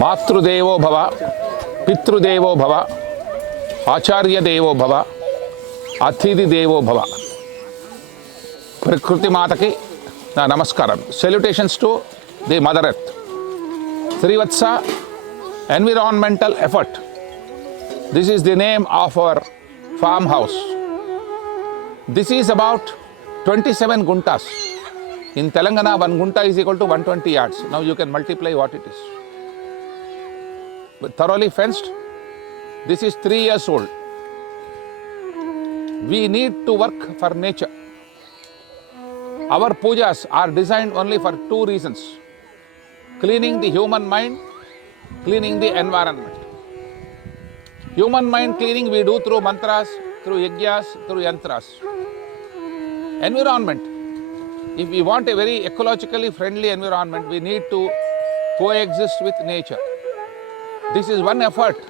మాతృదేవో భవ, పితృదేవో భవ, ఆచార్య దేవో భవ, అతిథి దేవో భవ. ప్రకృతి మాతకి నా నమస్కారం. Salutations to the mother earth. Srivatsa environmental effort. This is the name of our farm house. This is about 27 guntas. In Telangana, 1 gunta is equal to 120 yards. Now you can multiply what it is. But thoroughly fenced. This is 3 years old. We need to work for nature. Our pujas are designed only for 2 reasons: cleaning the human mind, cleaning the environment. Human mind cleaning we do through mantras, through yajnas, through yantras. Environment. If we want a very ecologically friendly environment, we need to coexist with nature. This is one effort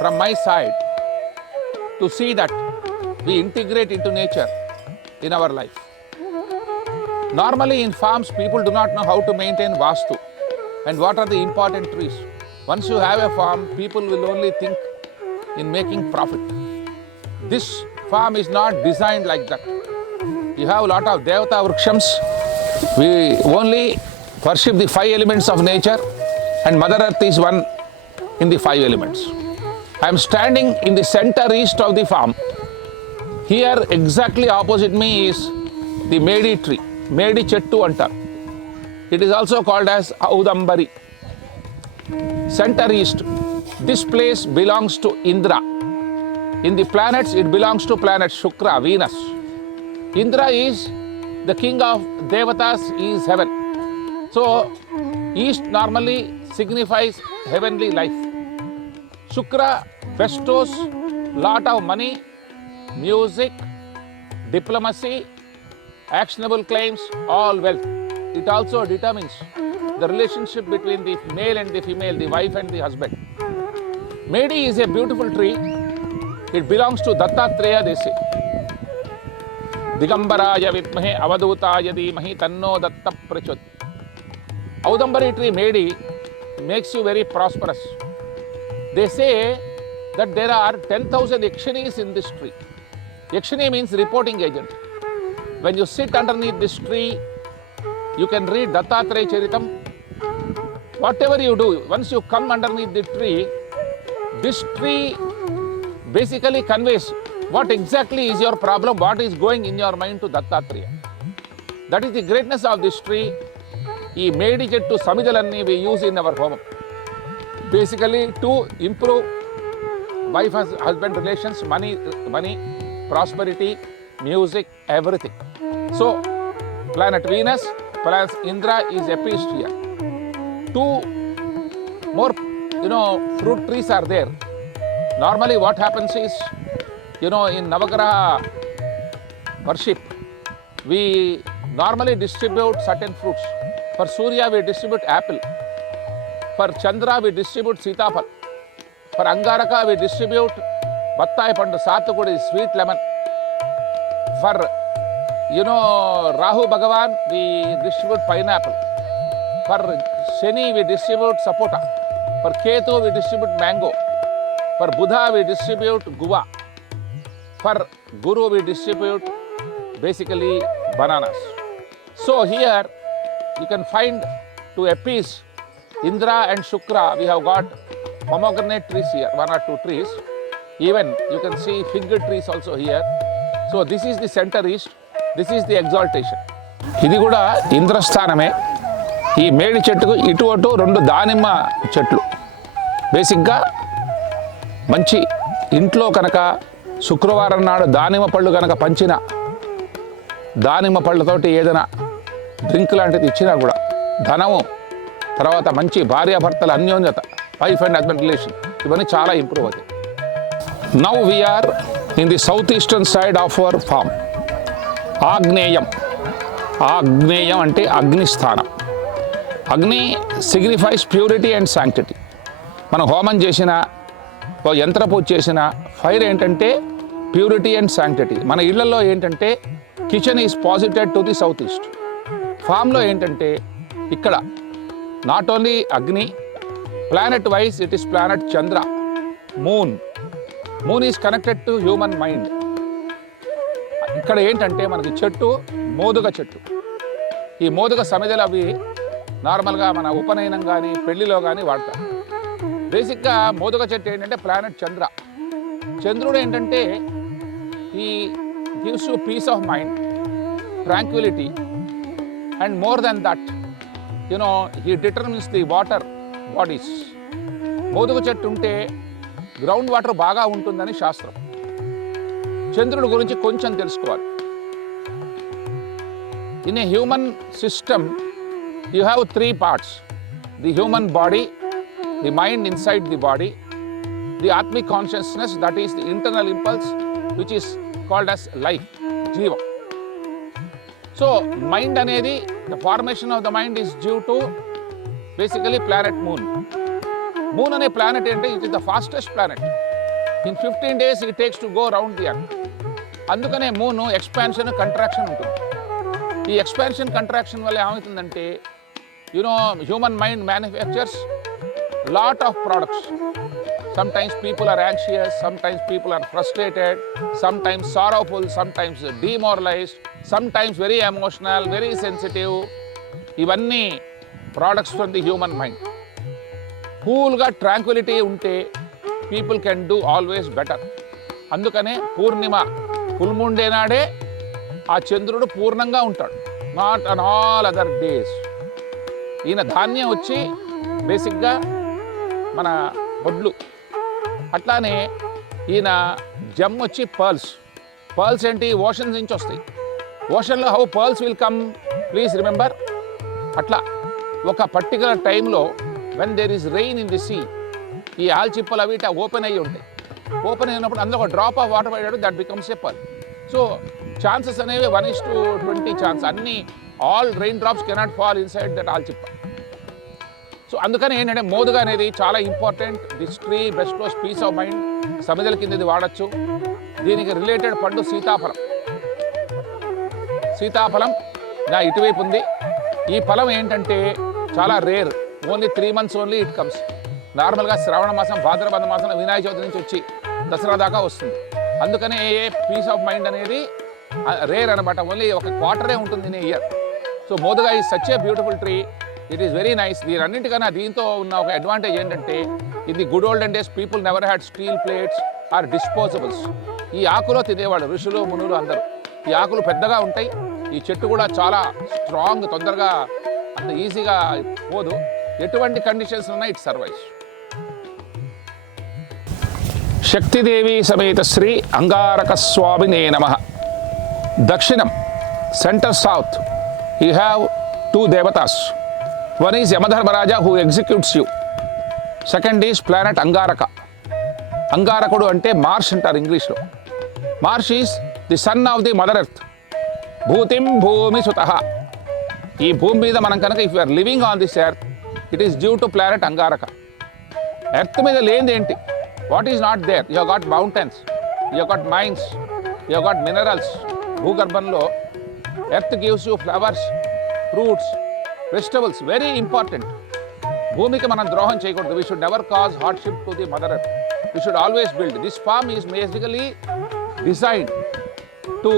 from my side to see that we integrate into nature in our life. Normally in farms, people do not know how to maintain vastu and what are the important trees. Once you have a farm, people will only think in making profit. This farm is not designed like that. You have a lot of Devata Vrikshams. We only worship the 5 elements of nature, and Mother Earth is one in the 5 elements. I am standing in the center east of the farm. Here exactly opposite me is the Medi tree. Medi Chettu antar. It is also called as Audambari. Center east. This place belongs to Indra. In the planets, it belongs to planet Shukra, Venus. Indra is the king of Devatas, is heaven. So, east normally signifies heavenly life. Shukra bestows lot of money, music, diplomacy, actionable claims, all wealth. It also determines the relationship between the male and the female, the wife and the husband. Medi is a beautiful tree. It belongs to Dattatreya, they say. Digambaraya vidmahe avadutaya dhimahi tanno datta prachod. Audambari tree Medi makes you very prosperous. They say that there are 10,000 Yakshinis in this tree. Yakshini means reporting agent. When you sit underneath this tree, you can read Dattatreya Charitam. Whatever you do, once you come underneath the tree, this tree basically conveys what exactly is your problem, what is going in your mind to Dattatreya. That is the greatness of this tree. Ee Medi Chettu Samidalanni we use in our home. Basically to improve wife-husband relations, money, prosperity, music, everything. So, planet Venus, planet Indra is appeased here. 2 more fruit trees are there. Normally what happens is, in Navagraha worship, we normally distribute certain fruits. For Surya we distribute apple. For Chandra we distribute Sitapal. For Angaraka we distribute Battai Pandu, Satukudi, sweet lemon. For Rahu Bhagavan we distribute pineapple. For Shani we distribute sapota. For Ketu we distribute mango. For Buddha we distribute guava. For Guru we distribute basically bananas. So here you can find, to appease Indra and Shukra, we have got pomegranate trees here, 1 or 2 trees. Even you can see fig trees also here. So this is the center east. This is the exaltation. ఇది కూడా ఇంద్రస్థానమే. ఈ మేడి చెట్టుకు ఇటు అటు 2 దానిమ్మ చెట్లు. బేసిక్గా మంచి ఇంట్లో కనుక శుక్రవారం నాడు దానిమ్మ పళ్ళు కనుక పంచిన, దానిమ్మ పళ్ళతోటి ఏదైనా డ్రింక్ లాంటిది ఇచ్చినా కూడా ధనము, తర్వాత మంచి భార్యాభర్తల అన్యోన్యత, వైఫ్ అండ్ హస్బెండ్ రిలేషన్, ఇవన్నీ చాలా ఇంప్రూవ్ అవుతాయి. Now we are in the south eastern side of our farm. ఆగ్నేయం. ఆగ్నేయం అంటే అగ్నిస్థానం. అగ్ని సిగ్నిఫైస్ ప్యూరిటీ అండ్ శాంక్టిటీ. మనం హోమం చేసిన, యంత్ర పూజ చేసిన ఫైర్ ఏంటంటే ప్యూరిటీ అండ్ శాంక్టిటీ. మన ఇళ్లలో ఏంటంటే kitchen is posited to the south east. ఫామ్లో ఏంటంటే ఇక్కడ not only Agni, Planet wise, it is planet Chandra, moon. Moon is connected to human mind. ఇక్కడ ఏంటంటే మనకి చెట్టు మోదుగ చెట్టు. ఈ మోదుగ సమిధలు అవి నార్మల్గా మన ఉపనయనం కానీ పెళ్లిలో కానీ వాడతారు. బేసిక్గా మోదుగ చెట్టు ఏంటంటే ప్లానెట్ చంద్ర. చంద్రుడు ఏంటంటే ఈ gives you peace of mind, tranquility, and more then that he determines the water bodies. మోదుగ చెట్టు ఉంటే గ్రౌండ్ వాటర్ బాగా ఉంటుందని శాస్త్రం. చంద్రుడి గురించి కొంచెం తెలుసుకోవాలి. In a human system you have 3 parts: the human body, the mind inside the body, the ఆత్మిక్ consciousness, that is the internal impulse which is called as life, జీవం. సో మైండ్ అనేది, the formation of the mind is due to basically planet moon. Moon అనే planet ఏంటంటే it is the fastest planet. In 15 days it takes to go round the earth. అందుకనే moon expansion, contraction ఉంటుంది. ఈ expansion contraction వల్ల ఏమవుతుందంటే human mind manufactures lot of products. Sometimes people are anxious, sometimes people are frustrated, sometimes sorrowful, sometimes demoralized, sometimes very emotional, very sensitive. ఇవన్నీ products from the human mind. కూల్గా Tranquility ఉంటే people can do always better. అందుకనే పూర్ణిమ, full moon day నాడే ఆ చంద్రుడు పూర్ణంగా ఉంటాడు, not on all other days. ఈయన ధాన్యం వచ్చి బేసిక్గా మన వడ్లు. అట్లానే ఈయన జమ్ వచ్చి పర్ల్స్. పర్ల్స్ ఏంటి? ఓషన్స్ నుంచి వస్తాయి. ఓషన్లో how pearls will come, please remember. అట్లా ఒక పర్టికులర్ టైంలో when there is rain in the sea, ఈ ఆల్చిప్పలు అవి ఇట్లా ఓపెన్ అయ్యి ఉంటాయి. ఓపెన్ అయినప్పుడు అందులో ఒక డ్రాప్ ఆఫ్ వాటర్ పడ్డాడు, that becomes a pearl. So chances అనేవి 1:20 ఛాన్స్. అన్ని all rain drops cannot fall inside that ఆల్చిప్ప. సో అందుకని ఏంటంటే మోదుగ అనేది చాలా important. This tree bestows peace of mind. సమిధల కింద ఇది వాడచ్చు. దీనికి రిలేటెడ్ పండు సీతాఫలం. సీతాఫలం నా ఇటువైపు ఉంది. ఈ ఫలం ఏంటంటే చాలా rare, only 3 months only it comes. నార్మల్గా శ్రావణ మాసం, భాద్రపద మాసం, వినాయక చవితి నుంచి వచ్చి దసరా దాకా వస్తుంది. అందుకనే ఏ పీస్ ఆఫ్ మైండ్ అనేది రేర్ అనమాట. ఓన్లీ ఒక క్వార్టరే ఉంటుంది ఇన్ ఇయర్. సో మోదుగ is such a beautiful tree. It is very nice. దీనన్నింటికన్నా దీంతో ఉన్న ఒక అడ్వాంటేజ్ ఏంటంటే ఇది good olden days people never had steel plates or disposables. ఈ ఆకులో తినేవాళ్ళు ఋషులు మునులు అందరూ. ఈ ఆకులు పెద్దగా ఉంటాయి. ఈ చెట్టు కూడా చాలా స్ట్రాంగ్, తొందరగా అంత ఈజీగా పోదు. ఎటువంటి కండిషన్స్ ఉన్నా ఇట్ సర్వైవ్స్. శక్తిదేవి సమేత శ్రీ అంగారక స్వామినే నమః. దక్షిణం, centre south, you have 2 దేవతాస్. One is Yamadharmaraja who executes you. Second is planet Angaraka. అంగారకుడు అంటే మార్ష్ అంటారు ఇంగ్లీష్లో. Mars is the son of the mother earth. భూతిం భూమి సుతః. ఈ భూమి మీద మనం కనుక if you're living on this earth, it is due to planet Angaraka. Earth మీద లేనిది ఏంటి? What is not there? You got mountains, you got mines, you got minerals. భూగర్భంలో earth gives you flowers, fruits, vegetables. Very important. భూమికి మనం ద్రోహం చేయకూడదు. We should never cause hardship to the mother earth. We should always build. This farm is basically designed to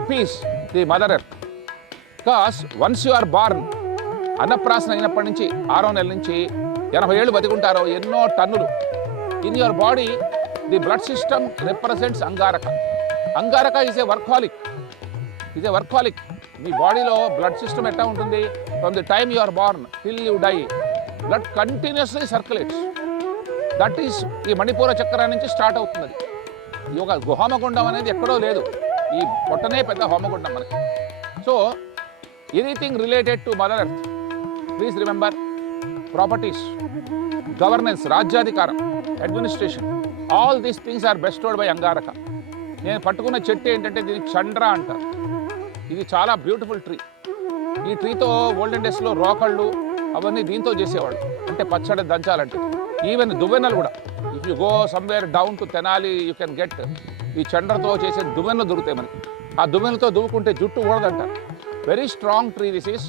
appease the mother earth. Because once you are born, అన్నప్రాసన అయినప్పటి నుంచి 6వ నెల నుంచి 80 ఏళ్ళు బతికుంటారో, ఎన్నో టన్నులు. In your body the blood system represents Angaraka. Angaraka is a workaholic. Is a workaholic. మీ బాడీలో బ్లడ్ సిస్టమ్ ఎట్లా ఉంటుంది? From the time you are born till you die, blood continuously circulates. That is ఈ మణిపూర చక్రం నుంచి స్టార్ట్ అవుతుంది. ఈ ఒక హోమగుండం అనేది ఎక్కడో లేదు, ఈ పొట్టనే పెద్ద హోమగుండం మనకి. So anything related to mother earth, please remember. Properties, governance, రాజ్యాధికారం, administration, all these things are bestowed by Angaraka. నేను పట్టుకున్న చెట్టు ఏంటంటే దీనికి చండ్ర అంటారు. ఇది చాలా బ్యూటిఫుల్ ట్రీ. ఈ ట్రీతో ఓల్డెన్ డేస్లో రోకళ్ళు అవన్నీ దీంతో చేసేవాళ్ళు, అంటే పచ్చడి దంచాలంటే. ఈవెన్ దువ్వెనలు కూడా, if you go somewhere down to Tenali you can get ఈ చండ్రతో చేసే దువ్వెనలు దొరుకుతాయి మనకి. ఆ దువ్వెనలతో దువ్వుకుంటే జుట్టు ఊడదంటారు. Very strong tree this is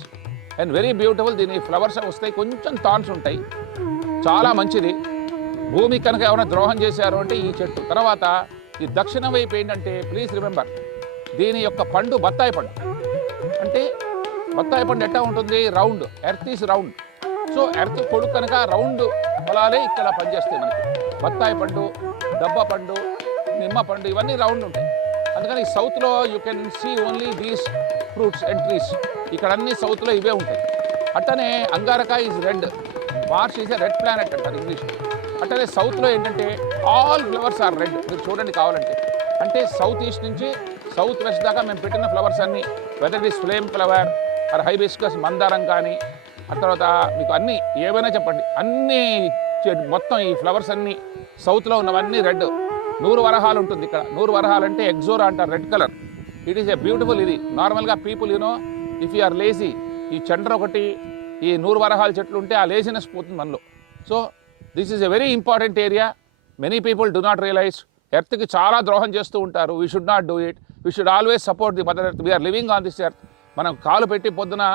and very beautiful. దీని ఫ్లవర్స్ వస్తాయి, కొంచెం థాన్స్ ఉంటాయి. చాలా మంచిది. భూమి కనుక ఏమైనా ద్రోహం చేశారు అంటే ఈ చెట్టు. తర్వాత ఈ దక్షిణ వైపు ఏంటంటే ప్లీజ్ రిమెంబర్, దీని యొక్క పండు బత్తాయి పండు. అంటే బత్తాయి పండు ఎట్లా ఉంటుంది, round, earth is round. So earth కొడుకు కనుక రౌండ్ పొలాలే ఇక్కడ పనిచేస్తాయి మనకి. బత్తాయి పండు, దబ్బ పండు, నిమ్మ పండు ఇవన్నీ రౌండ్ ఉంటాయి. అందుకని సౌత్లో you can see only these fruits and trees. ఇక్కడ అన్ని సౌత్లో ఇవే ఉంటాయి. అట్టనే Angaraka is red, Mars is a red planet అంటారు ఇంగ్లీష్. అట్టనే సౌత్లో ఏంటంటే ఆల్ ఫ్లవర్స్ ఆర్ రెడ్. మీరు చూడండి కావాలంటే. అంటే సౌత్ ఈస్ట్ నుంచి సౌత్ వెస్ట్ దాకా మేము పెట్టిన ఫ్లవర్స్ అన్నీ, whether it is flame flower or hibiscus మందారం కానీ, ఆ తర్వాత మీకు అన్నీ ఏమైనా చెప్పండి, అన్నీ మొత్తం ఈ ఫ్లవర్స్ అన్నీ సౌత్లో ఉన్నవన్నీ రెడ్. 100 వరహాలు ఉంటుంది ఇక్కడ. 100 వరహాలు అంటే ఎగ్జోరా అంటారు, red colour. It is a beautiful. ఇది నార్మల్గా people if you are lazy, ఈ చండ్ర ఒకటి, ఈ 100 వరహాల చెట్లు ఉంటే ఆ లేజినెస్ పోతుంది మనలో. So this is a very important area. Many people do not realise. ఎర్త్కి చాలా ద్రోహం చేస్తూ ఉంటారు. We should not do it. We should always support the mother earth. We are living on this earth. మనం కాలు పెట్టి పొద్దున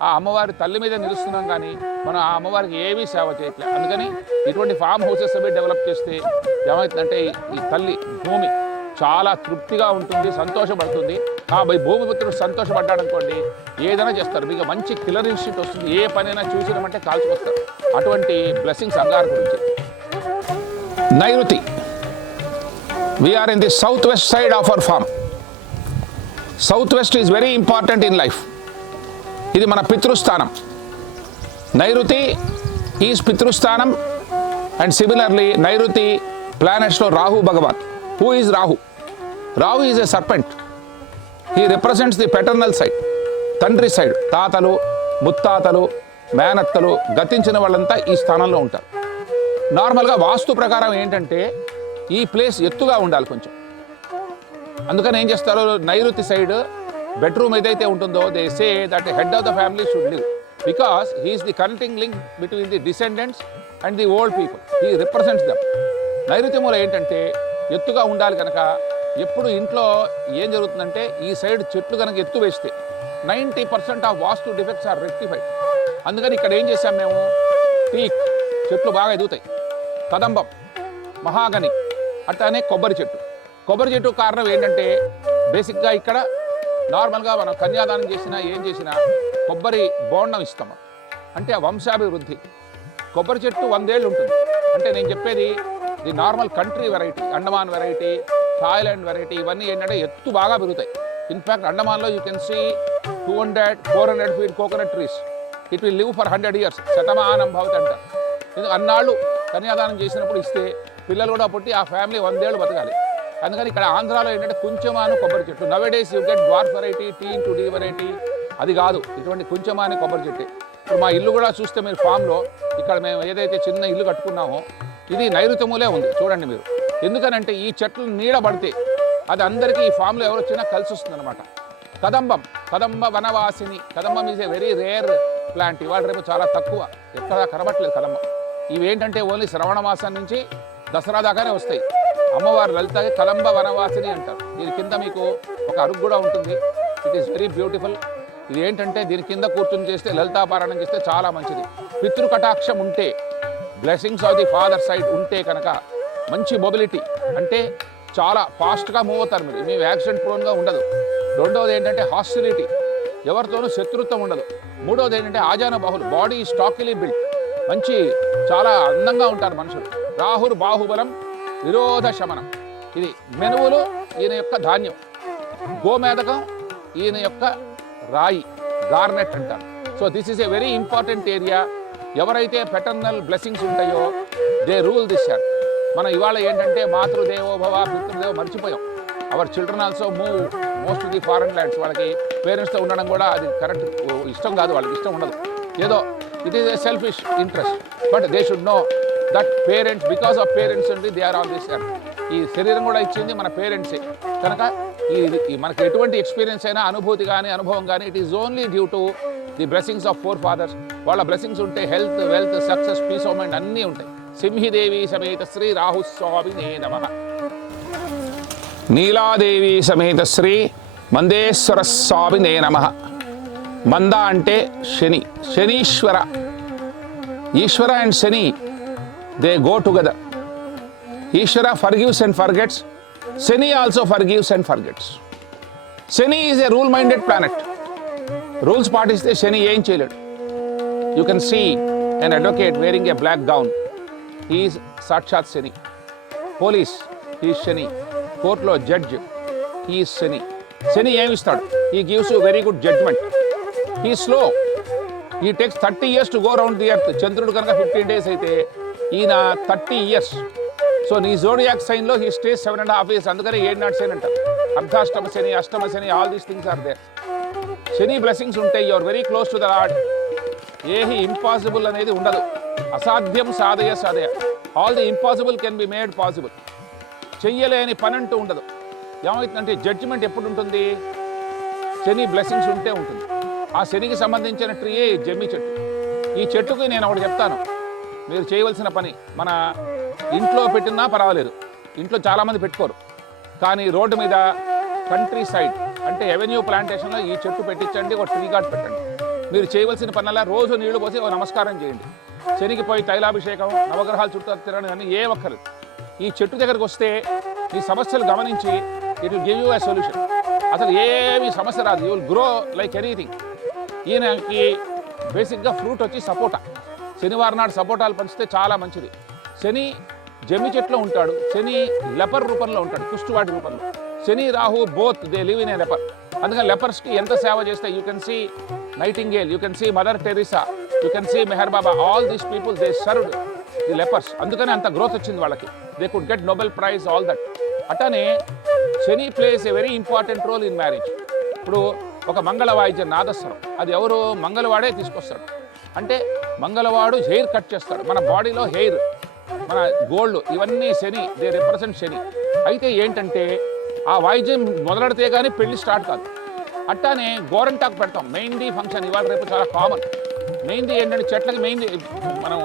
ఆ అమ్మవారి తల్లి మీద నిలుస్తున్నాం, కానీ మనం ఆ అమ్మవారికి ఏమీ సేవ చేయట్లేదు. అందుకని ఇటువంటి ఫామ్ హౌసెస్ అవి డెవలప్ చేస్తే ఏమవుతుందంటే ఈ తల్లి భూమి చాలా తృప్తిగా ఉంటుంది, సంతోషపడుతుంది. కాబట్టి భూమిపుత్రుడు సంతోషపడ్డాడనుకోండి, ఏదైనా చేస్తారు. మీకు మంచి కిల్లర్ ఇన్స్టిట్యూట్ వస్తుంది. ఏ పనైనా చూసినామంటే కాల్చుకొస్తారు. అటువంటి బ్లెస్సింగ్స్ అంగారు గురించి. నైరుతి, we are in the south west side of our farm. South west is very important in life. ఇది మన పితృస్థానం. నైరుతి ఈజ్ పితృస్థానం. అండ్ సిమిలర్లీ నైరుతి ప్లానెట్స్లో Rahu Bhagavan. Who is Rahu? Rahu is a serpent. He represents the paternal side, తండ్రి సైడ్. తాతలు, ముత్తాతలు, మేనత్తలు, గతించిన వాళ్ళంతా ఈ స్థానంలో ఉంటారు. నార్మల్గా వాస్తు ప్రకారం ఏంటంటే ఈ ప్లేస్ ఎత్తుగా ఉండాలి కొంచెం. అందుకని ఏం చేస్తారు, నైరుతి సైడ్ బెడ్రూమ్ ఏదైతే ఉంటుందో they say that head of the family should live, because he is the connecting link between the descendants and the old people. He represents them. నైరుతి మూల ఏంటంటే ఎత్తుగా ఉండాలి కనుక ఎప్పుడు ఇంట్లో ఏం జరుగుతుందంటే ఈ సైడ్ చెట్లు కనుక ఎత్తు వేస్తే 90% of vastu defects are rectified. అందుకని ఇక్కడ ఏం చేశాం మేము, టీక్ చెట్లు బాగా ఎదుగుతాయి, కదంబం, మహాగని, అట్లానే కొబ్బరి చెట్టు. కొబ్బరి చెట్టు కారణం ఏంటంటే బేసిక్గా ఇక్కడ నార్మల్గా మనం కన్యాదానం చేసినా ఏం చేసినా కొబ్బరి బోండం ఇస్తాం. అంటే ఆ వంశాభివృద్ధి. కొబ్బరి చెట్టు 100 ఏళ్ళు ఉంటుంది. అంటే నేను చెప్పేది the normal country variety, Andaman variety, Thailand variety, ఇవన్నీ ఏంటంటే ఎత్తు బాగా పెరుగుతాయి. ఇన్ఫ్యాక్ట్ అండమాన్లో you can see 200-400 feet coconut trees. It will live for 100 years. శతమానం భవతి అంటారు. ఎందుకు అన్నాళ్ళు కన్యాదానం చేసినప్పుడు ఇస్తే పిల్లలు కూడా పుట్టి ఆ ఫ్యామిలీ 100 ఏళ్ళు బతకాలి. అందుకని ఇక్కడ ఆంధ్రాలో ఏంటంటే కొంచెమాను కొబ్బరి చెట్టు. Nowadays you get dwarf variety, T/D variety. అది కాదు, ఇటువంటి కొంచెమాని కొబ్బరి చెట్టు. ఇప్పుడు మా ఇల్లు కూడా చూస్తే మీరు ఫామ్లో ఇక్కడ మేము ఏదైతే చిన్న ఇల్లు కట్టుకున్నామో ఇది నైరుతములే ఉంది చూడండి మీరు. ఎందుకనంటే ఈ చెట్లు నీడ పడితే అది అందరికీ ఈ ఫామ్లో ఎవరు వచ్చినా కలిసి వస్తుంది అనమాట. కదంబం, కదంబ వనవాసిని. కదంబం is a very rare plant. ఇవాళ రేపు చాలా తక్కువ, ఎక్కడా కనబట్టలేదు కదంబం. ఇవేంటంటే ఓన్లీ శ్రవణ మాసం నుంచి దసరా దాకానే వస్తాయి. అమ్మవారు లలితకి కదంబ వనవాసిని అంటారు. దీని కింద మీకు ఒక అరుగు కూడా ఉంటుంది. It is very beautiful. ఇది ఏంటంటే దీని కింద కూర్చొని చేస్తే లలితాపారాయణం చేస్తే చాలా మంచిది. పితృకటాక్షం ఉంటే, blessings of the father side ఉంటే కనుక మంచి మొబిలిటీ, అంటే చాలా ఫాస్ట్గా మూవ్ అవుతారు మీరు. మీ యాక్సిడెంట్ ప్రోన్గా ఉండదు. రెండవది ఏంటంటే హాస్టిలిటీ, ఎవరితోనూ శత్రుత్వం ఉండదు. మూడవది ఏంటంటే ఆజాన బాహులు, బాడీ స్టాకిలీ బిల్డ్, మంచి చాలా అందంగా ఉంటారు మనుషులు. రాహుర్ బాహుబలం విరోధ శమనం. ఇది మెనువులు ఈయన యొక్క ధాన్యం, గోమేధకం ఈయన యొక్క రాయి, గార్నెట్ అంటారు. So this is a very important area. ఎవరైతే పెటర్నల్ బ్లెస్సింగ్స్ ఉంటాయో దే రూల్ దిస్ ఎర్త్. మనం ఇవాళ ఏంటంటే మాతృదేవోభవ పితృదేవో మర్చిపోయాం. Our children also move most the foreign lands. వాళ్ళకి పేరెంట్స్తో ఉండడం కూడా అది కరెక్ట్ ఇష్టం కాదు, వాళ్ళకి ఇష్టం ఉండదు. ఏదో it is a selfish interest. But they should know that parents, because of parents ఉంది they are on this earth. ఈ శరీరం కూడా ఇచ్చింది మన పేరెంట్సే కనుక ఈ మనకి ఎటువంటి ఎక్స్పీరియన్స్ అయినా, అనుభూతి కానీ అనుభవం కానీ, it is only due to the blessings of 4 fathers. వాళ్ళ బ్లెస్సింగ్స్ ఉంటే health, wealth, success, peace of mind అన్నీ ఉంటాయి. సింహిదేవి సమేత శ్రీ రాహుస్వామినే నమః. నీలాదేవి సమేత శ్రీ మందేశ్వర స్వామినే నమః. మంద అంటే Shani, Shanishwara. Ishwara and Shani they go together. Ishvara forgives and forgets. Shani also forgives and forgets. Shani is a rule-minded planet. Rules పాటిస్తే శని ఏం చేయలేడు. You can see an advocate wearing a black gown. He is Sakshat Shani. Police, he is Shani. కోర్టులో judge, he is Shani. శని ఏమి ఇస్తాడు? He gives you very good judgment. He is slow. He takes 30 years to go around the earth. చంద్రుడు కనుక 15 days అయితే ఈయన 30 years. So నీ zodiac సైన్లో he stays 7.5 years. అందుకని 7 not sign అంటారు. అర్ధాష్టమ శని, అష్టమ Shani, all these things are there. Shani blessings ఉంటాయి. You are very close to the lord. ఏహి ఇంపాసిబుల్ అనేది ఉండదు. అసాధ్యం సాధయ సాధయ. All the impossible can be made possible. చెయ్యలేని పని అంటూ ఉండదు. ఏమవుతుందంటే జడ్జిమెంట్ ఎప్పుడు ఉంటుంది? శని బ్లెస్సింగ్స్ ఉంటే ఉంటుంది. ఆ శనికి సంబంధించిన ట్రీయే జమ్మి చెట్టు. ఈ చెట్టుకి నేను ఒకటి చెప్తాను, మీరు చేయవలసిన పని. మన ఇంట్లో పెట్టినా పర్వాలేదు, ఇంట్లో చాలామంది పెట్టుకోరు. కానీ రోడ్డు మీద కంట్రీ సైడ్ అంటే ఎవెన్యూ ప్లాంటేషన్లో ఈ చెట్టు పెట్టించండి, ఒక ట్రీ గార్డ్ పెట్టండి. మీరు చేయవలసిన పనులా రోజు నీళ్లు పోసి ఒక నమస్కారం చేయండి. శనికి పోయి తైలాభిషేకం, నవగ్రహాల చుట్టూ తిరగడం అన్నీ ఏ ఒక్కరు. ఈ చెట్టు దగ్గరకు వస్తే ఈ సమస్యలు గమనించి it will give you a solution. అసలు ఏమి సమస్య రాదు. You will grow like anything. ఈయనకి బేసిక్గా ఫ్రూట్ వచ్చి సపోటా. శనివారం నాడు సపోటాలు పంచితే చాలా మంచిది. శని జమ్మి చెట్లో ఉంటాడు. శని లెపర్ రూపంలో ఉంటాడు, కుష్టువాటి రూపంలో. Shani Rahu both they live in a leper. అందుకని లెపర్స్కి ఎంత సేవ చేస్తే you can see Nightingale, you can see Mother Teresa, you can see Meher Baba, all these people they served the lepers. అందుకని అంత గ్రోత్ వచ్చింది వాళ్ళకి. They could get Nobel prize, all that. అట్లానే Shani plays a very important role in marriage. ఇప్పుడు ఒక మంగళ వాయిద్యం నాదస్వరం, అది ఎవరు? మంగళవాడే తీసుకొస్తాడు. అంటే మంగళవాడు హెయిర్ కట్ చేస్తాడు. మన బాడీలో హెయిర్, మన గోల్డ్, ఇవన్నీ శని, దే రిప్రజెంట్ శని. అయితే ఏంటంటే ఆ వాయిద్యం మొదలెడితే కానీ పెళ్లి స్టార్ట్ కాదు. అట్టానే గోరంటాకు పెడతాం. మెహందీ ఫంక్షన్ ఇవాళ రేపు చాలా కామన్. మెహందీ ఏంటంటే చెట్లకి మెహందీ మనం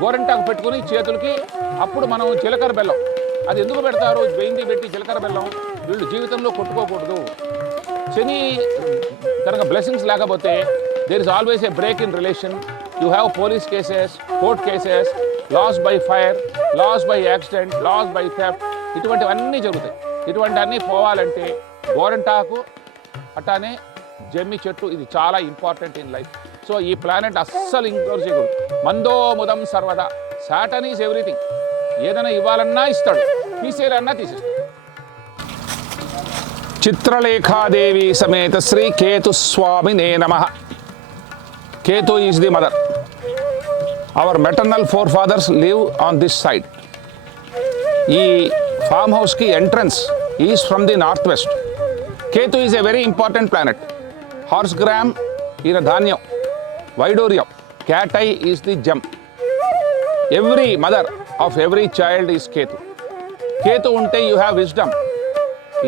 గోరంటాకు పెట్టుకుని చేతులకి, అప్పుడు మనం జీలకర్ర బెల్లం, అది ఎందుకు పెడతారు? మెహందీ పెట్టి జీలకర్ర బెల్లం వీళ్ళు జీవితంలో కొట్టుకోకూడదు. శని కనుక బ్లెస్సింగ్స్ లేకపోతే there is always a break in relation. You have police cases, court cases, loss by fire, loss by accident, loss by theft, ఇటువంటివన్నీ జరుగుతాయి. ఇటువంటివన్నీ పోవాలంటే గోరంటాకు అట్లానే జమ్మి చెట్టు, ఇది చాలా ఇంపార్టెంట్ ఇన్ లైఫ్. సో ఈ ప్లానెట్ అస్సలు ఇంక్లోజ్ చేయకూడదు. మందో ముదం సర్వదా. Saturn is everything. ఏదైనా ఇవ్వాలన్నా ఇస్తాడు, తీసేయాలన్నా తీసేస్తాడు. చిత్రలేఖాదేవి సమేత శ్రీ కేతుస్వామినే నమః. Ketu is the mother. Our maternal forefathers live on this side. ఈ ఫామ్ హౌస్కి entrance is from the north west. Ketu is a very important planet. Horse gram ఈయన ధాన్యం, వైడూర్యం, cat eye is the gem. Every mother of every child is Ketu. Ketu ఉంటే you have wisdom,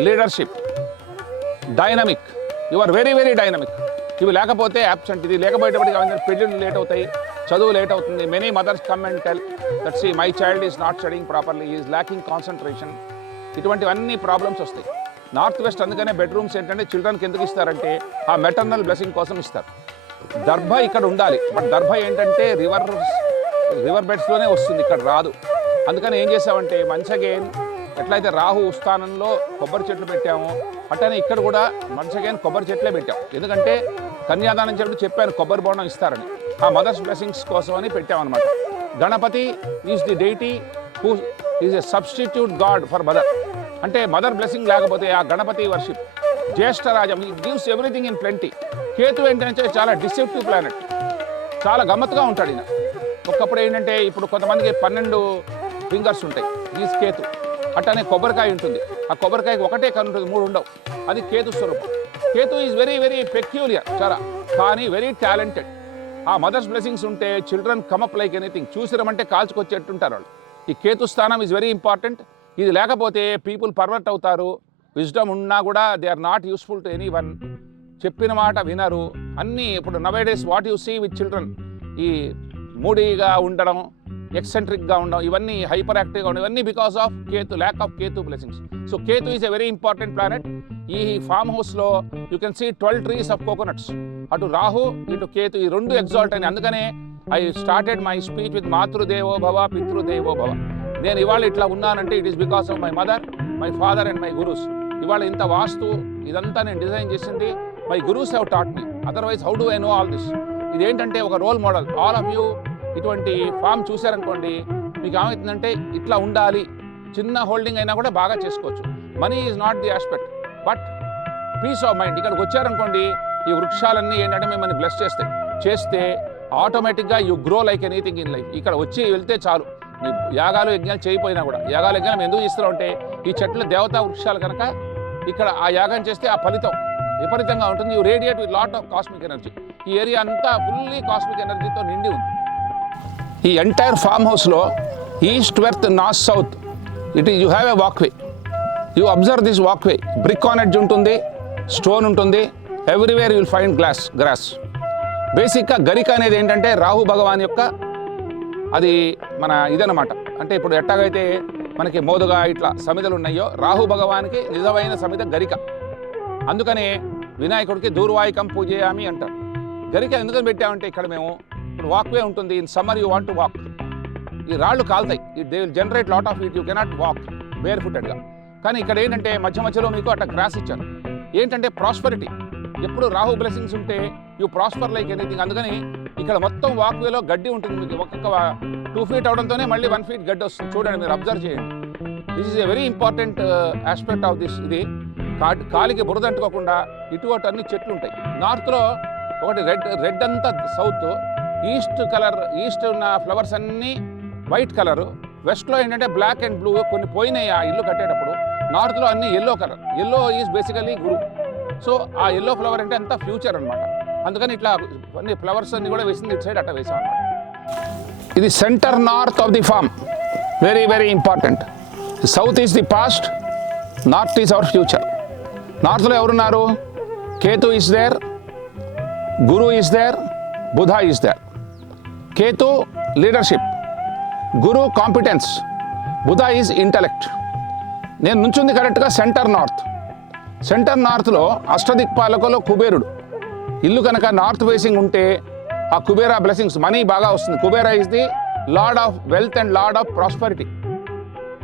leadership, dynamic. You are very very dynamic. ఇవి లేకపోతే absent. ఇది లేకపోయేటప్పటికి పెళ్ళిళ్ళు late అవుతాయి, చదువు లేట్ అవుతుంది. Many mothers come and tell that see my child is not studying properly, is lacking concentration. ఇటువంటివన్నీ problems వస్తాయి. నార్త్ వెస్ట్ అందుకనే బెడ్రూమ్స్ ఏంటంటే చిల్డ్రన్కి ఎందుకు ఇస్తారంటే ఆ మెటర్నల్ బ్లెస్సింగ్ కోసం ఇస్తారు. దర్భ ఇక్కడ ఉండాలి, బట్ దర్భ ఏంటంటే రివర్ బెడ్స్లోనే వస్తుంది, ఇక్కడ రాదు. అందుకని ఏం చేసామంటే మంచి అగైన్ ఎట్లయితే రాహు స్థానంలో కొబ్బరి చెట్లు పెట్టామో అట్లనే ఇక్కడ కూడా మంచి అగైన్ కొబ్బరి చెట్లే పెట్టాం. ఎందుకంటే కన్యాదానం చెట్లు చెప్పాను కొబ్బరి బోండం ఇస్తారని, ఆ మదర్స్ బ్లెస్సింగ్స్ కోసం అని పెట్టామన్నమాట. Ganapati is the deity who is a substitute god for mother. అంటే మదర్ బ్లెస్సింగ్ లేకపోతే ఆ గణపతి వర్షిప్. జ్యేష్ఠరాజం, ఈ gives everything in plenty. Ketu ఏంటంటే చాలా డిసెప్టివ్ ప్లానెట్, చాలా గమ్మత్తుగా ఉంటాడు ఈయన. ఒకప్పుడు ఏంటంటే ఇప్పుడు కొంతమందికి 12 ఫింగర్స్ ఉంటాయి, ఈజ్ కేతు. అట్లానే కొబ్బరికాయ ఉంటుంది, ఆ కొబ్బరికాయకి ఒకటే కన్ను ఉంటుంది, 3 ఉండవు. అది కేతు స్వరూపం. Ketu is very very peculiar చాలా, కానీ వెరీ టాలెంటెడ్. ఆ మదర్స్ బ్లెస్సింగ్స్ ఉంటే చిల్డ్రన్ కమప్ లైక్ ఎనీథింగ్. చూసిరమంటే కాల్చుకొచ్చేట్టుంటారు వాళ్ళు. ఈ కేతు స్థానం ఈజ్ వెరీ ఇంపార్టెంట్. ఇది లేకపోతే పీపుల్ పర్వర్ట్ అవుతారు. విజ్డమ్ ఉన్నా కూడా they are not useful to any one. చెప్పిన మాట వినరు. అన్నీ ఇప్పుడు nowadays what you see with children, ఈ మూడీగా ఉండడం, ఎక్సెంట్రిక్గా ఉండడం, ఇవన్నీ హైపర్ యాక్టివ్గా ఉండడం, ఇవన్నీ because of Ketu, lack of Ketu blessings. So Ketu is a very important planet. ఈ ఫామ్ హౌస్లో you can see 12 trees of coconuts. అటు రాహు ఇటు కేతు, ఈ 2 ఎగ్జాల్ట్ అని. అందుకనే I started my speech with మాతృదేవో భవ పితృదేవో భవ. నేను ఇవాళ ఇట్లా ఉన్నానంటే it is because of my mother, my father and my gurus. ఇవాళ ఇంత వాస్తు ఇదంతా నేను డిజైన్ చేసింది my gurus have taught me, otherwise how do I know all this. ఇదేంటంటే ఒక role model. All of you ఇటువంటి ఫామ్ చూశారనుకోండి, మీకు ఏమవుతుందంటే ఇట్లా ఉండాలి. చిన్న హోల్డింగ్ అయినా కూడా బాగా చేసుకోవచ్చు. Money is not the aspect, but peace of mind. ఇక్కడికి వచ్చారనుకోండి, ఈ వృక్షాలన్నీ ఏంటంటే మిమ్మల్ని బ్లెస్ చేస్తే ఆటోమేటిక్గా you grow like anything in life. ఇక్కడ వచ్చి వెళ్తే చాలు. మీ యాగాలు యజ్ఞాలు చేయకపోయినా కూడా, యాగాలు యజ్ఞాలు ఎందుకు ఇస్తూ ఉంటే ఈ చెట్లు దేవతా వృక్షాలు కనుక ఇక్కడ ఆ యాగం చేస్తే ఆ ఫలితం విపరీతంగా ఉంటుంది. You radiate with lot of cosmic energy. ఈ ఏరియా అంతా ఫుల్లీ కాస్మిక్ ఎనర్జీతో నిండి ఉంది. ఈ ఎంటైర్ ఫామ్ హౌస్లో east west north south you have a walkway. You observe this walkway. Brick on edge ఉంటుంది, స్టోన్ ఉంటుంది, everywhere you will find grass. బేసిక్గా గరిక అనేది ఏంటంటే రాహు భగవాన్ యొక్క అది మన ఇదన్నమాట. అంటే ఇప్పుడు ఎట్టాగైతే మనకి మోదుగా ఇట్లా సమిధలు ఉన్నాయో, రాహు భగవానికి నిజమైన సమిధ గరిక. అందుకనే వినాయకుడికి దూర్వాయికం పూజయామి అంటారు. గరిక ఎందుకని పెట్టామంటే ఇక్కడ మేము ఇప్పుడు వాక్వే ఉంటుంది. In summer you want to walk. ఈ రాళ్ళు కాలుతాయి, they will generate lot of heat. You cannot walk bare ఫుటెడ్గా. కానీ ఇక్కడ ఏంటంటే మధ్యలో మీకు అట్లా గ్రాస్ ఇచ్చారు. ఏంటంటే ప్రాస్పరిటీ. ఎప్పుడు రాహు బ్లెస్సింగ్స్ ఉంటే యూ ప్రాస్పర్ లైక్ ఎనీథింగ్. అందుకని ఇక్కడ మొత్తం వాక్వేలో గడ్డి ఉంటుంది. మీకు ఒక్కొక్క 2 feet అవడంతోనే మళ్ళీ 1 feet గడ్డి వస్తుంది. చూడండి, మీరు అబ్జర్వ్ చేయండి. This is a very important aspect of this. ఇది కాలికి బురద అంటుకోకుండా ఇటు అటు అన్ని చెట్లు ఉంటాయి. నార్త్లో ఒకటి రెడ్ అంతా సౌత్, ఈస్ట్ ఉన్న ఫ్లవర్స్ అన్నీ వైట్ కలరు, వెస్ట్లో ఏంటంటే బ్లాక్ అండ్ బ్లూ. కొన్ని పోయినాయి ఆ ఇల్లు కట్టేటప్పుడు. నార్త్లో అన్ని yellow colour. Yellow is basically Guru. So ఆ ఎల్లో ఫ్లవర్ అంటే అంతా ఫ్యూచర్ అనమాట. అందుకని ఇట్లా అన్ని ఫ్లవర్స్ అన్ని కూడా వేసింది ఇటు సైడ్ అట్లా వేసాం అనమాట. ఇది centre north of the farm. Very very important. South is the past, north is our future. నార్త్లో ఎవరున్నారు? Ketu is there, Guru is there, Budha is there. Ketu leadership, Guru competence, Budha is intellect. నేను నుంచుంది కరెక్ట్గా సెంటర్ నార్త్లో అష్టదిక్పాలకులో కుబేరుడు. ఇల్లు కనుక నార్త్ ఫేసింగ్ ఉంటే ఆ కుబేరా బ్లెస్సింగ్స్, మనీ బాగా వస్తుంది. Kubera is the lord of wealth and lord of prosperity.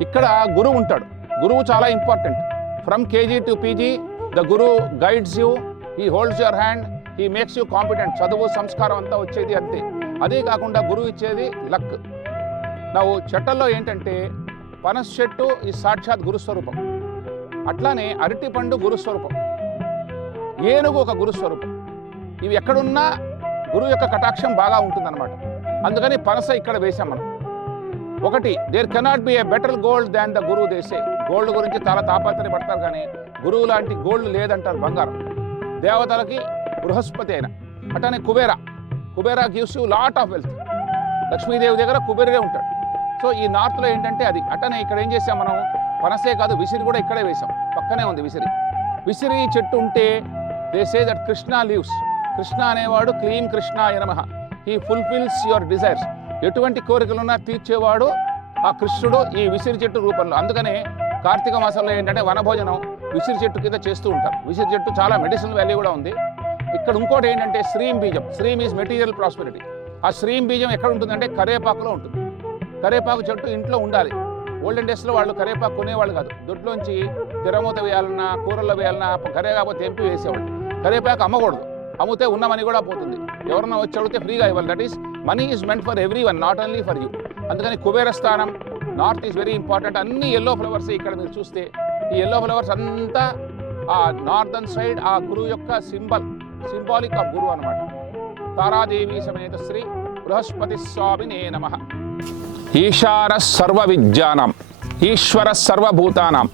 ఇక్కడ గురువు ఉంటాడు. గురువు చాలా important. From KG to PG the Guru guides you, he holds your hand, he makes you competent. చదువు సంస్కారం అంతా వచ్చేది అంతే. అదే కాకుండా గురువు ఇచ్చేది లక్. ನಾವು చెట్టల్లో ఏంటంటే పనస చెట్టు ఈ సాక్షాత్ గురుస్వరూపం. అట్లానే అరటి పండు గురుస్వరూపం, ఏనుగు ఒక గురుస్వరూపం. ఇవి ఎక్కడున్నా గురువు యొక్క కటాక్షం బాగా ఉంటుందన్నమాట. అందుకని పనస ఇక్కడ వేసాం మనం. ఒకటి, there cannot be a better gold than the guru దేసే. గోల్డ్ గురించి చాలా తాపత్రయపడతారు, కానీ గురువు లాంటి గోల్డ్ లేదంటారు, బంగారం. దేవతలకి బృహస్పతి అయిన. అట్లానే Kubera gives you lot of wealth. Lakshmidevi దగ్గర కుబేరే ఉంటాడు. సో ఈ నార్త్లో ఏంటంటే అది. అట్టనే ఇక్కడ ఏం చేసాం మనం, పనసే కాదు విసిరి కూడా ఇక్కడే వేసాం. పక్కనే ఉంది విసిరి చెట్టు ఉంటే they say that Krishna leaves. Krishna అనేవాడు క్లీం కృష్ణాయ నమః, హీ ఫుల్ఫిల్స్ యువర్ డిజైర్స్. ఎటువంటి కోరికలున్నా తీర్చేవాడు ఆ కృష్ణుడు ఈ విసిరి చెట్టు రూపంలో. అందుకనే కార్తీక మాసంలో ఏంటంటే వనభోజనం విసిరి చెట్టు కింద చేస్తూ ఉంటారు. విసిరి చెట్టు చాలా మెడిసినల్ వాల్యూ కూడా ఉంది. ఇక్కడ ఇంకోటి ఏంటంటే శ్రీం బీజం. శ్రీం ఈజ్ మెటీరియల్ ప్రాస్పెరిటీ. ఆ శ్రీం బీజం ఎక్కడ ఉంటుందంటే కరేపాకులో ఉంటుంది. కరేపాకు చెట్టు ఇంట్లో ఉండాలి. ఓల్డెన్ డేస్లో వాళ్ళు కరేపాకు కొనేవాళ్ళు కాదు. దొడ్లోంచి తిరమూత వేయాలన్నా, కూరల్లో వేయాలన్నా కరే కాకపోతే ఎంపీ వేసేవాళ్ళు. కరేపాకు అమ్మకూడదు. అమ్మితే ఉన్న మనీ కూడా పోతుంది. ఎవరన్నా వచ్చి అడిగితే ఫ్రీగా ఇవ్వాలి. That is money is meant for every one, not only for you. అందుకని కుబేర స్థానం నార్త్ ఈజ్ వెరీ ఇంపార్టెంట్. అన్ని ఎల్లో ఫ్లవర్స్ ఇక్కడ మీరు చూస్తే ఈ ఎల్లో ఫ్లవర్స్ అంతా ఆ నార్దర్న్ సైడ్ ఆ గురువు యొక్క సింబాలిక్ ఆఫ్ గురువు అనమాట. తారాదేవి సమేత శ్రీ బృహస్పతి స్వామినే నమః. ఈశాన సర్వ విద్యానాం, ఈశ్వర సర్వభూతానాం,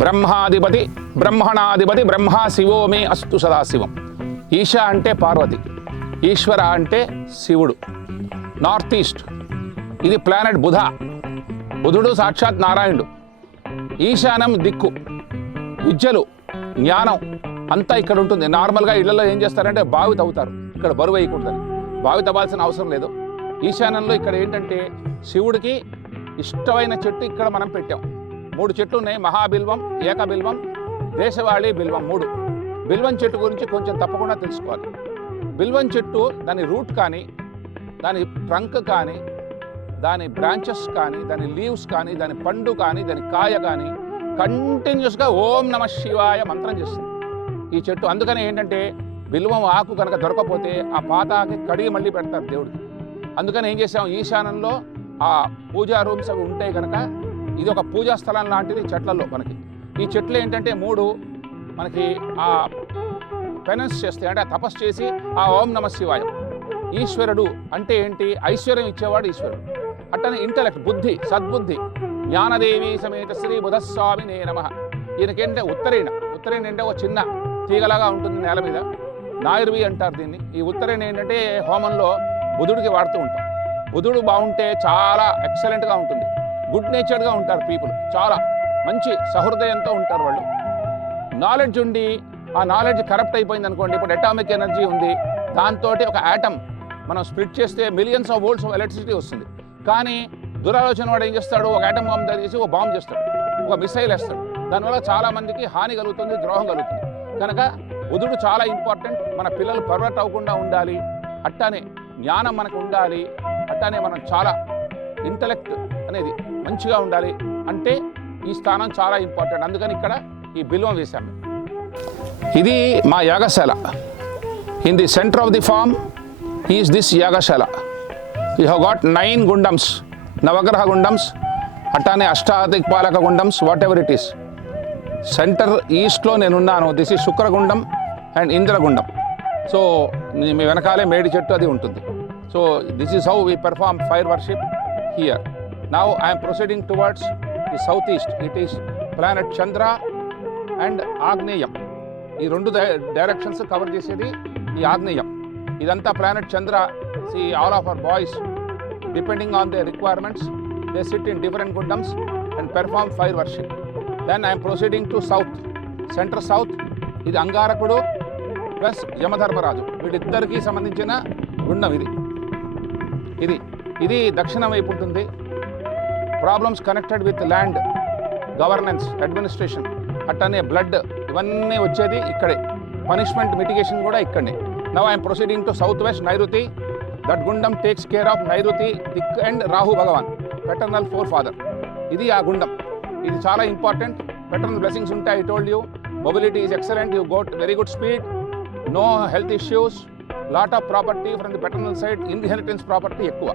బ్రహ్మణాధిపతి బ్రహ్మ శివో మే అస్తు సదాశివం. ఈశ అంటే పార్వతి, ఈశ్వర అంటే శివుడు. నార్త్ ఈస్ట్ ఇది ప్లానెట్ బుధుడు సాక్షాత్ నారాయణుడు. ఈశానం దిక్కు, విద్యలు, జ్ఞానం అంతా ఇక్కడ ఉంటుంది. నార్మల్గా ఇళ్లలో ఏం చేస్తారంటే బావి తవ్వుతారు. ఇక్కడ బరువు వేయకూడదని బావి తవ్వాల్సిన అవసరం లేదు. ఈశాన్యంలో ఇక్కడ ఏంటంటే శివుడికి ఇష్టమైన చెట్టు ఇక్కడ మనం పెట్టాం. 3 చెట్లు ఉన్నాయి. మహాబిల్వం, ఏకబిల్వం, దేశవాళీ బిల్వం. 3 బిల్వం చెట్టు గురించి కొంచెం తప్పకుండా తెలుసుకోవాలి. బిల్వం చెట్టు దాని రూట్ కానీ దాని ట్రంక్ కానీ, దాని బ్రాంచెస్ కానీ, దాని లీవ్స్ కానీ, దాని పండు కానీ, దాని కాయ కానీ కంటిన్యూస్గా ఓం నమ శివాయ మంత్రం చేస్తుంది ఈ చెట్టు. అందుకని ఏంటంటే బిల్వం ఆకు కనుక దొరకపోతే ఆ పాత ఆకు కడిగి మళ్ళీ పెడతారు దేవుడికి. అందుకని ఏం చేసాం, ఈశాన్యంలో ఆ పూజా రూమ్స్ అవి ఉంటాయి కనుక ఇది ఒక పూజా స్థలం లాంటిది చెట్లలో మనకి. ఈ చెట్లు ఏంటంటే 3 మనకి ఆ పెనెన్స్ చేస్తాయి, అంటే ఆ తపస్సు చేసి ఆ ఓం నమ శివాయ. ఈశ్వరుడు అంటే ఏంటి, ఐశ్వర్యం ఇచ్చేవాడు ఈశ్వరుడు. అట్టనే ఇంటలెక్ట్, బుద్ధి, సద్బుద్ధి. జ్ఞానదేవి సమేత శ్రీ బుధస్వామి నే నమః. ఈయనకేంటే ఉత్తరేణ అంటే ఒక చిన్న తీగలాగా ఉంటుంది నేల మీద, నాయుర్వి అంటారు దీన్ని. ఈ ఉత్తరేణ ఏంటంటే హోమంలో బుధుడికి వాడుతూ ఉంటాం. బుధుడు బాగుంటే చాలా ఎక్సలెంట్గా ఉంటుంది, గుడ్ నేచర్డ్గా ఉంటారు పీపుల్, చాలా మంచి సహృదయంతో ఉంటారు వాళ్ళు. నాలెడ్జ్ ఉండి ఆ నాలెడ్జ్ కరప్ట్ అయిపోయింది అనుకోండి, ఇప్పుడు అటామిక్ ఎనర్జీ ఉంది, దాంతో ఒక యాటమ్ మనం స్ప్లిట్ చేస్తే millions of volts of electricity వస్తుంది. కానీ దురాలోచన వాడు ఏం చేస్తాడు, ఒక యాటమ్ బాంబు తయారు చేసి ఒక బాంబు చేస్తాడు, ఒక మిసైల్ వేస్తాడు. దానివల్ల చాలామందికి హాని కలుగుతుంది, ద్రోహం కలుగుతుంది. కనుక బుధుడు చాలా ఇంపార్టెంట్. మన పిల్లలు పర్వర్ట్ అవ్వకుండా ఉండాలి, అట్టానే జ్ఞానం మనకు ఉండాలి, అట్టానే మనం చాలా ఇంటలెక్ట్ అనేది మంచిగా ఉండాలి అంటే ఈ స్థానం చాలా ఇంపార్టెంట్. అందుకని ఇక్కడ ఈ బిల్వం వేశాము. ఇది మా యాగశాల. In the centre of the farm is this యాగశాల. యూ హ్యావ్ గాట్ 9 గుండమ్స్, నవగ్రహ గుండమ్స్, అట్టానే అష్టాదిక్పాలక గుండమ్స్, whatever it is. Centre ఈస్ట్లో నేనున్నాను. దిస్ ఈజ్ శుక్రగుండం అండ్ ఇంద్రగుండం. సో మీ వెనకాలే మేడి చెట్టు అది ఉంటుంది. So this is how we perform fire worship here. Now I'm proceeding towards the south east. It is planet Chandra and ఆగ్నేయం. ఈ 2 డైరెక్షన్స్ కవర్ చేసేది ఈ ఆగ్నేయం. ఇదంతా planet Chandra. See, all of our boys, depending on their requirements, they sit in different gundams and perform fire worship. Then I am proceeding to south, center south. ఇది అంగారకుడు plus Yamadharmaraju, వీళ్ళిద్దరికీ సంబంధించిన గుండం ఇది. ఇది ఇది దక్షిణ వైపు ఉంటుంది. Problems connected with land, governance, administration, అట్టనే బ్లడ్, ఇవన్నీ వచ్చేది ఇక్కడే. పనిష్మెంట్ మిటిగేషన్ కూడా ఇక్కడనే. Now I'm proceeding to south west నైరుతి. దట్ గుండం టేక్స్ కేర్ ఆఫ్ నైరుతి దిక్ and Rahu Bhagavan, paternal forefather. ఇది ఆ గుండం. ఇది చాలా ఇంపార్టెంట్. పెటర్నల్ బ్లెస్సింగ్స్ ఉంటాయి. I told you, mobility is excellent, you got very good speed, no health issues, lot of property from the paternal side, inheritance property ఎక్కువ.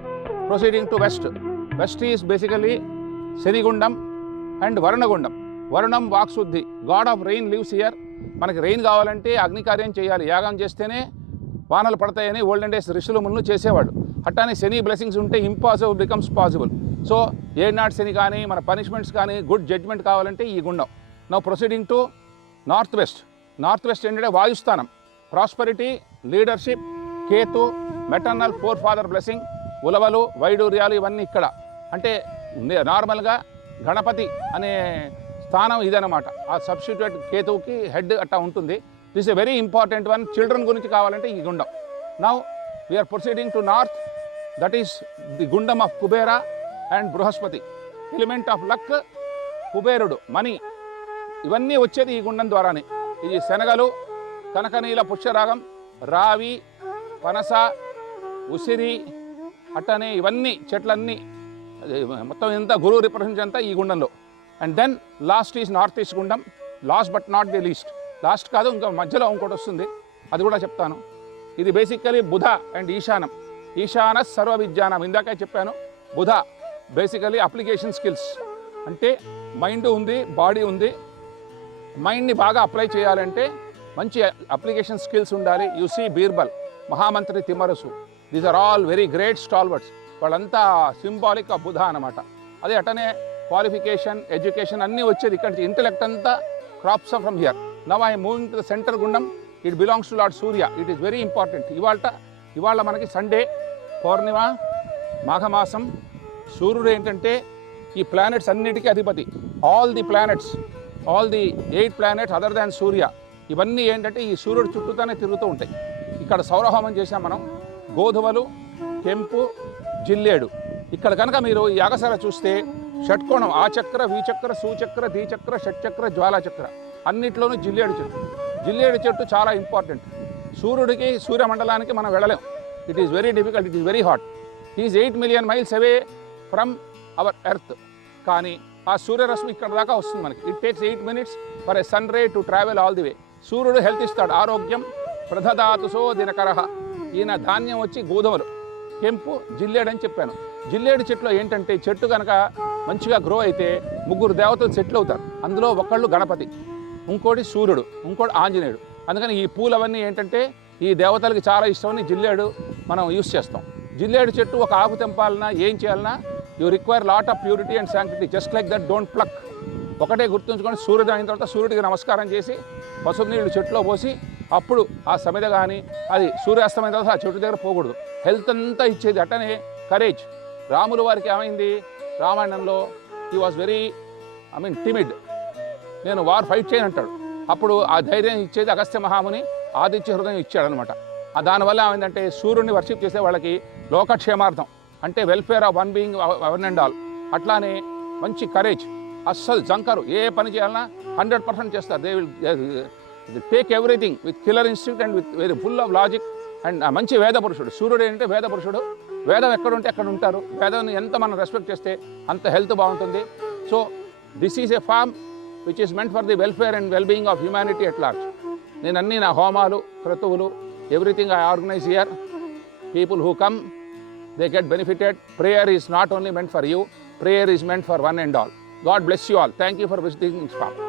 Proceeding to west. West is basically శనిగుండం and వరుణగుండం. వరుణం వాక్శుద్ధి, god of rain lives here. మనకి rain కావాలంటే అగ్నికార్యం చేయాలి, యాగం చేస్తేనే వానలు పడతాయని ఓల్డెన్ డేస్ ఋషులు ముళ్ళు చేసేవాడు. అట్టానే శని బ్లెస్సింగ్స్ ఉంటే ఇంపాసిబుల్ బికమ్స్ పాసిబుల్. సో ఏనాడు శని కానీ, మన పనిష్మెంట్స్ కానీ, గుడ్ జడ్జ్మెంట్ కావాలంటే ఈ గుండం. Now proceeding to north west. North west ఏంటంటే వాయుస్థానం, prosperity, leadership, Ketu, maternal forefather blessing, ఉలవలు, వైడూర్యాలు ఇవన్నీ ఇక్కడ. అంటే నార్మల్గా గణపతి అనే స్థానం ఇదనమాట. ఆ సబ్స్టిట్యూట్ కేతువుకి హెడ్ అట్టా ఉంటుంది. This a very important one. Children గురించి కావాలంటే ఈ గుండం. Now we are proceeding to north. That is the గుండం of Kubera and Brihaspati. Element of luck, కుబేరుడు, మనీ, ఇవన్నీ వచ్చేది ఈ గుండం ద్వారానే. ఇది శనగలు, కనకనీల పుష్యరాగం, రావి, పనస, ఉసిరి, అట్టనే ఇవన్నీ చెట్లన్నీ మొత్తం ఇంత గురువు రిప్రజెంట్ అంతా ఈ గుండంలో. And then last is north east గుండం. Last but not the least. Last కాదు, ఇంకా మధ్యలో ఇంకోటి వస్తుంది, అది కూడా చెప్తాను. ఇది బేసికలీ బుధ అండ్ ఈశానం. ఈశాన సర్వ విజ్ఞానం. ఇందాకే చెప్పాను, బుధ బేసికలీ అప్లికేషన్ స్కిల్స్. అంటే మైండ్ ఉంది, బాడీ ఉంది. మైండ్ని బాగా అప్లై చేయాలంటే మంచి అప్లికేషన్ స్కిల్స్ ఉండాలి. యు సీ బీర్బల్, మహామంత్రి Timmarasu, these are all very great stalwarts. వాళ్ళంతా సింబాలిక్ ఆఫ్ బుధ అనమాట. అదే అటనే క్వాలిఫికేషన్, ఎడ్యుకేషన్ అన్నీ వచ్చేది ఇక్కడి నుంచి. ఇంటలెక్ట్ అంతా crops from here. Now I moving to the centre గుండం. It belongs to lord Surya. It is very important. ఇవాళ మనకి సండే, పౌర్ణిమ, మాఘమాసం. సూర్యుడు ఏంటంటే ఈ ప్లానెట్స్ అన్నిటికీ అధిపతి. All the planets, all the 8 planets other than Surya, ఇవన్నీ ఏంటంటే ఈ సూర్యుడు చుట్టూతోనే తిరుగుతూ ఉంటాయి. ఇక్కడ సౌరహోమం చేసాం మనం. గోధుమలు, కెంపు, జిల్లేడు. ఇక్కడ కనుక మీరు ఈ యాగశాల చూస్తే షట్కోణం, ఆ చక్ర, విచక్ర, సూచక్ర, ధీచక్ర, షట్చక్ర, జ్వాలాచక్ర, అన్నిట్లోనూ జిల్లేడు చెట్టు. జిల్లేడు చెట్టు చాలా ఇంపార్టెంట్. సూర్యుడికి, సూర్యమండలానికి మనం వెళ్ళలేం. It is very difficult, it is very hot. He is 8 million miles away from our earth. కానీ ఆ సూర్యరశ్మి ఇక్కడ దాకా వస్తుంది మనకి. It takes 8 minutes for a sun ray to travel all the way. సూర్యుడు హెల్త్ ఇస్తాడు, ఆరోగ్యం ప్రధదాతుసో దినకరః. ఈయన ధాన్యం వచ్చి గోధుమలు, కెంపు జిల్లేడు అని చెప్పాను. జిల్లేడు చెట్లు ఏంటంటే చెట్టు కనుక మంచిగా గ్రో అయితే 3 దేవతలు సెటిల్ అవుతారు. అందులో ఒకళ్ళు గణపతి, ఇంకోటి సూర్యుడు, ఇంకోటి ఆంజనేయుడు. అందుకని ఈ పూలవన్నీ ఏంటంటే ఈ దేవతలకి చాలా ఇష్టమని జిల్లేడు మనం యూస్ చేస్తాం. జిల్లేడు చెట్టు ఒక ఆకు తెంపాలన్నా ఏం చేయాలన్నా you require lot of purity and sanctity. Just like that, don't pluck. ఒకటే గుర్తుంచుకొని సూర్యోదయం అయిన తర్వాత సూర్యుడికి నమస్కారం చేసి పసుపు నీళ్లు చెట్టులో పోసి అప్పుడు ఆ సమిద కానీ అది సూర్యాస్తమైన తర్వాత ఆ చెట్టు దగ్గర పోకూడదు. హెల్త్ అంతా ఇచ్చేది. అట్టనే కరేజ్. రాములు వారికి ఏమైంది రామాయణంలో, హీ వాజ్ వెరీ టిమిడ్. నేను వార్ ఫైట్ చేయను అంటాడు. అప్పుడు ఆ ధైర్యం ఇచ్చేది అగస్త్య మహాముని ఆదిత్య హృదయం ఇచ్చాడనమాట. దానివల్ల ఏమైందంటే సూర్యుడిని వర్షిప్ చేసే వాళ్ళకి లోకక్షేమార్థం అంటే welfare of one being one and all. అట్లానే మంచి కరేజ్, అస్సలు జంకరు. ఏ పని చేయాలన్నా 100% చేస్తారు. They will take everything with killer instinct and with very full of logic. And మంచి వేద పురుషుడు. సూర్యుడు ఏంటంటే వేద పురుషుడు. వేదం ఎక్కడుంటే అక్కడ ఉంటారు. వేదాన్ని ఎంత మనం రెస్పెక్ట్ చేస్తే అంత హెల్త్ బాగుంటుంది. So this is a farm which is meant for the welfare and wellbeing of humanity at large. నేను అన్ని నా హోమాలు, క్రతువులు, everything I organize here, people who come, they get benefited. Prayer is not only meant for you, prayer is meant for one and all. God bless you all. Thank you for visiting this farm.